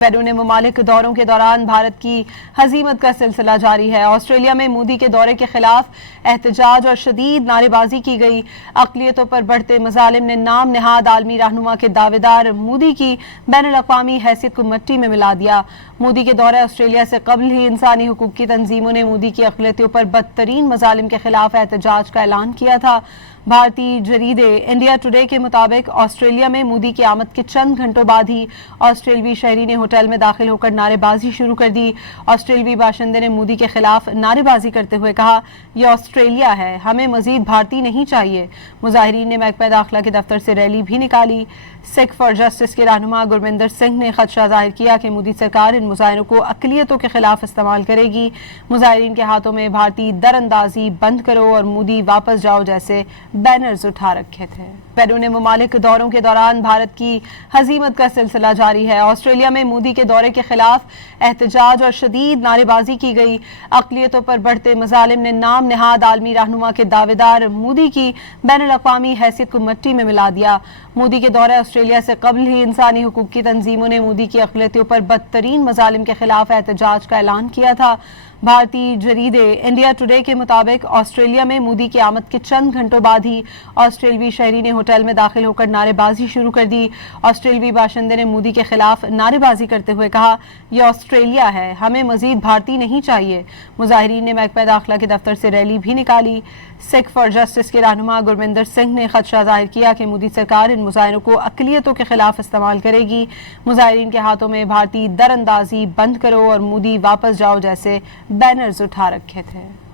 बैरून ममालिक दौरों के दौरान भारत की हजीमत का सिलसिला जारी है। ऑस्ट्रेलिया में मोदी के दौरे के खिलाफ एहतजाज और शदीद नारेबाजी की गई। अक़लियतों पर बढ़ते मजालिम ने नाम नहाद आलमी रहनुमा के दावेदार मोदी की बैनुल-अक़वामी हैसियत को मिट्टी में मिला दिया। मोदी के दौरे ऑस्ट्रेलिया से कबल ही इंसानी हुकूक की तंजीमों ने मोदी की अक़लियतों पर बदतरीन मजालिम के खिलाफ एहतजाज का ऐलान किया था। भारतीय जरीदे इंडिया टुडे के मुताबिक ऑस्ट्रेलिया में मोदी की आमद के चंद घंटों बाद ही ऑस्ट्रेलवी शहरी ने होटल में दाखिल होकर नारेबाजी शुरू कर दी। ऑस्ट्रेलवी बाशिंदे ने मोदी के खिलाफ नारेबाजी करते हुए कहा, यह ऑस्ट्रेलिया है, हमें मजीद भारतीय नहीं चाहिए। मुजाहिरीन ने महकमा दाखिला के दफ्तर से रैली भी निकाली। सिख फॉर जस्टिस के रहनुमा गुरविंदर सिंह ने खदशा जाहिर किया कि मोदी सरकार इन मुजाहिरों को अक़लियतों के खिलाफ इस्तेमाल करेगी। मुजाहिरीन के हाथों में भारतीय दरअंदाजी बंद करो और मोदी वापस जाओ जैसे बैनर्स उठा रखे थे। बैरून ममालिक दौरों के दौरान भारत की हजीमत का सिलसिला जारी है। ऑस्ट्रेलिया में मोदी के दौरे के खिलाफ एहतजाज और शदीद नारेबाजी की गई। अक़लियतों पर बढ़ते मजालिम ने नाम नहाद आलमी रहनुमा के दावेदार मोदी की बैनुल-अक़वामी हैसियत को मिट्टी में मिला दिया। मोदी के दौरे ऑस्ट्रेलिया से कबल ही इंसानी हुकूक की तंजीमों ने मोदी की अक़लियतों पर बदतरीन मजालिम के खिलाफ एहतजाज का ऐलान किया था। भारतीय जरीदे इंडिया टुडे के मुताबिक ऑस्ट्रेलिया में मोदी की आमद के चंद घंटों बाद ही ऑस्ट्रेलवी शहरी ने होटल में दाखिल होकर नारेबाजी शुरू कर दी। ऑस्ट्रेलवी बाशिंदे ने मोदी के खिलाफ नारेबाजी करते हुए कहा, यह ऑस्ट्रेलिया है, हमें मजीद भारतीय नहीं चाहिए। मुजाहिरीन ने महकमा दाखिला के दफ्तर से रैली भी निकाली। सिख फॉर जस्टिस के रहनुमा गुरविंदर सिंह ने खदशा जाहिर किया कि मोदी सरकार इन मुजाहिरों को अक़लियतों के खिलाफ इस्तेमाल करेगी। मुजाहिरीन के हाथों में भारतीय दरअंदाजी बंद करो और मोदी वापस जाओ जैसे बैनर्स उठा रखे थे।